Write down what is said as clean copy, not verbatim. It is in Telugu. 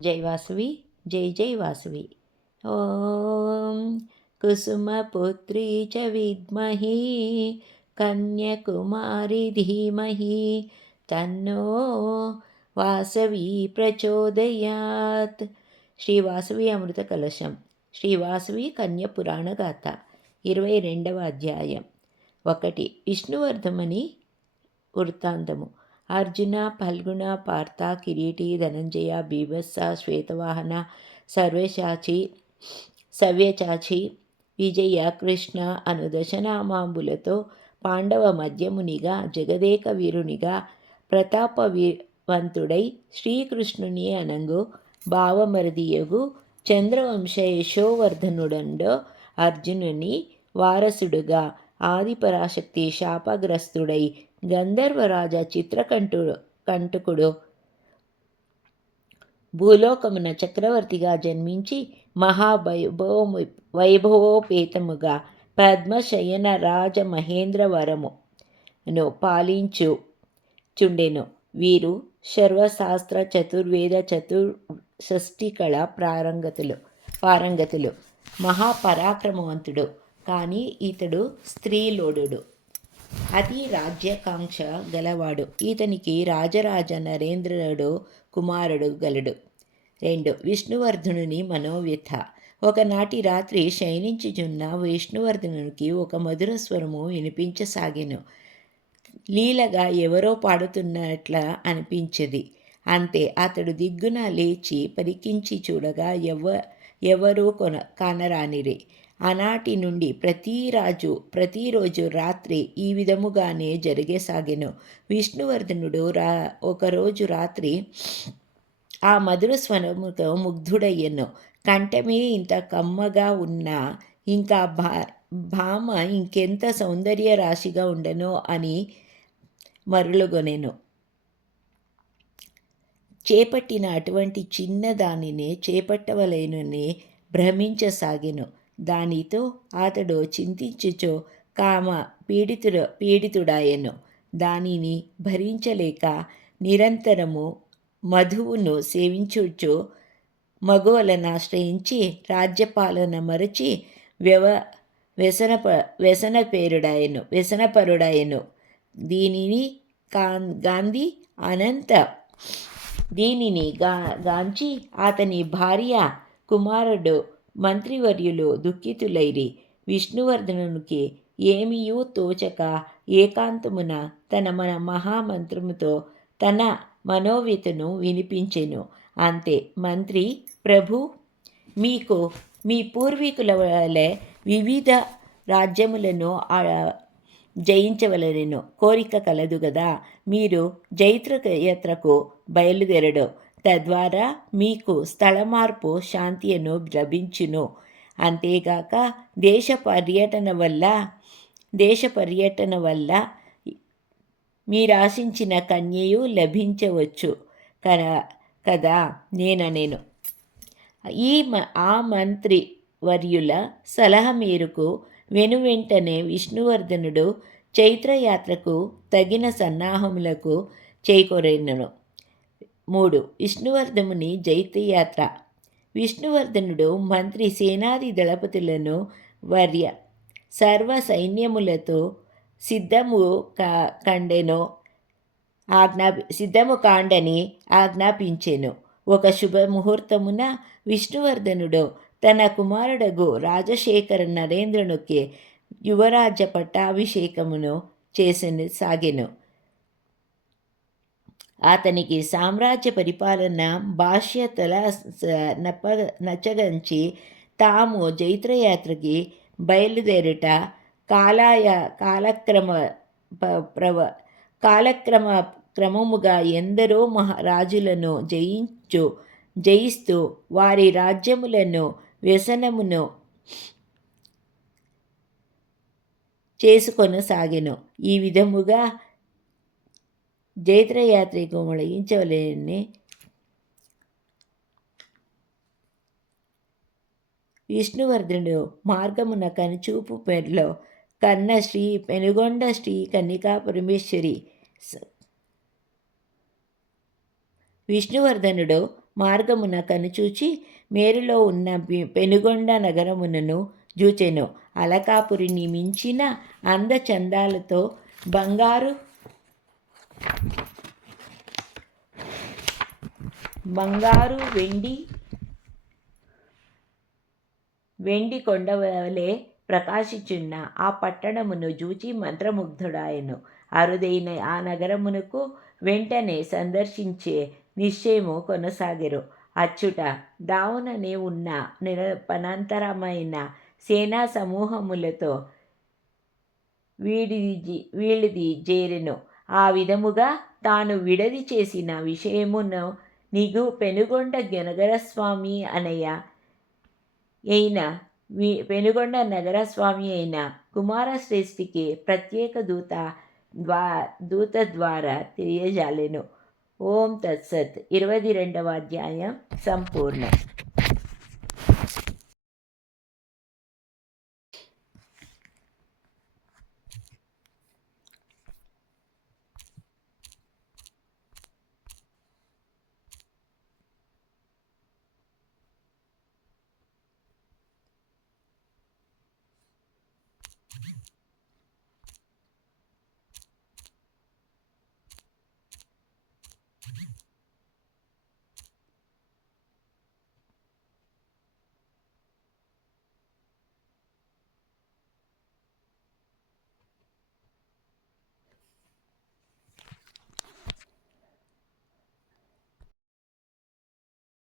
జై వాసవి, జై జై వాసవి. ఓం కుసుమపుత్రీ చ విద్మహి కన్యకుమారి ధీమహి తన్నో వాసవి ప్రచోదయాత్. శ్రీ వాసవి అమృత కలశం. శ్రీ వాసవి కన్య పురాణ గాథ 22వ అధ్యాయం. 1. విష్ణువర్ధమని వృత్తాంతము. అర్జున, ఫల్గుణ, పార్థ, కిరీటి, ధనంజయ, బీభత్స, శ్వేతవాహన, సవ్యచాచి, విజయ, కృష్ణ అను దశనామాంబులతో పాండవ మధ్యమునిగా, జగదేక వీరునిగా, ప్రతాపవంతుడై శ్రీకృష్ణుని అనంగు భావమరదియగు చంద్రవంశ యశోవర్ధనుడండో అర్జునుని వారసుడుగా ఆదిపరాశక్తి శాపగ్రస్తుడై గంధర్వరాజ కంటకుడు భూలోకమున చక్రవర్తిగా జన్మించి వైభవోపేతముగా పద్మశయన రాజమహేంద్రవరమును పాలించుచుండెను. వీరు సర్వశాస్త్ర చతుర్వేద చతుషష్టికళ పారంగతులు. మహాపరాక్రమవంతుడు. కానీ ఇతడు స్త్రీలోడు. అతి రాజ్యాకాంక్ష గలవాడు. ఇతనికి రాజరాజ నరేంద్రుడు కుమారుడు గలడు. 2. విష్ణువర్ధనుని మనోవ్యథ. ఒకనాటి రాత్రి శయనించుచున్న విష్ణువర్ధనునికి ఒక మధుర స్వరము వినిపించసాగెను. లీలగా ఎవరో పాడుతున్నట్లా అనిపించేది. అంతే. అతడు దిగ్గున లేచి పరికించి చూడగా ఎవరూ కానరానిరి. ఆనాటి నుండి ప్రతిరోజు రాత్రి ఈ విధముగానే జరిగేసాగెను. విష్ణువర్ధనుడు ఒకరోజు రాత్రి ఆ మధుర స్వరముతో ముగ్ధుడయ్యను. కంఠమే ఇంత కమ్మగా ఉన్నా ఇంకా భామ ఇంకెంత సౌందర్య రాశిగా ఉండనో అని మరులుగొనెను. చేపట్టిన అటువంటి చిన్న దానినే చేపట్టవలేనని భ్రమించసాగెను. దానితో అతడు చింతించుచో కామ పీడితుడాయెను. దానిని భరించలేక నిరంతరము మధువును సేవించుచు మగువలనాశ్రయించి రాజ్యపాలన మరచి వ్యసనపరుడాయెను. దీనిని గాంచి అతని భార్య, కుమారుడు, మంత్రివర్యులు దుఃఖితులైరి. విష్ణువర్ధనునికి ఏమీయూ తోచక ఏకాంతమున తన మహామంత్రముతో తన మనోవ్యతను వినిపించెను. అంతే. మంత్రి, ప్రభు, మీకు మీ పూర్వీకుల వలె వివిధ రాజ్యములను జయించవలనెను కోరిక కలదు గదా. మీరు జైత్రయాత్రకు బయలుదేరడు. తద్వారా మీకు స్థల మార్పు శాంతియను లభించును. అంతేగాక దేశ పర్యటన వల్ల మీరాశించిన కన్యయు లభించవచ్చు కదా నేననేను. ఆ మంత్రి వర్యుల సలహా మేరకు వెనువెంటనే విష్ణువర్ధనుడు చైత్రయాత్రకు తగిన సన్నాహములకు చేకొరెను. 3. విష్ణువర్ధముని జైత్రయాత్ర. విష్ణువర్ధనుడు మంత్రి సేనాది దళపతులను సర్వ సైన్యములతో సిద్ధము కాండని ఆజ్ఞాపించెను. ఒక శుభముహూర్తమున విష్ణువర్ధనుడు తన కుమారుడగు రాజశేఖర నరేంద్రునికి యువరాజ్య పట్టాభిషేకమును సాగెను. అతనికి సామ్రాజ్య పరిపాలన భాష్య నచ్చగంచి తాము జైత్రయాత్రకి బయలుదేరుట క్రమముగా ఎందరో మహారాజులను జయిస్తూ వారి రాజ్యములను వ్యసనమును చేసుకొనసాగెను. ఈ విధముగా జైత్రయాత్రకు ముగించవలెనని విష్ణువర్ధనుడు మార్గమున కనుచూపు పెర్లో కన్న పెనుగొండ శ్రీ కన్నికా పరమేశ్వరి విష్ణువర్ధనుడు మార్గమున కనుచూచి మేరులో ఉన్న పెనుగొండ నగరమునను జూచెను. అలకాపురిని మించిన అందచందాలతో బంగారు వెండి కొండవలె ప్రకాశించున్న ఆ పట్టణమును జూచి మంత్రముగ్ధుడాయెను. అరుదైన ఆ నగరమునకు వెంటనే సందర్శించే నిశ్చయము కొనసాగెను. అచ్చుట దావుననే ఉన్న నిరపనంతరమైన సేనా సమూహములతో వీడిది చేరెను. ఆ విధముగా తాను విడది చేసిన విషయమును పెనుగొండ నగరస్వామి అయిన కుమారశ్రేష్ఠికి ప్రత్యేక దూత ద్వారా తెలియజాలెను. ఓం తత్సత్. 22వ అధ్యాయం సంపూర్ణం.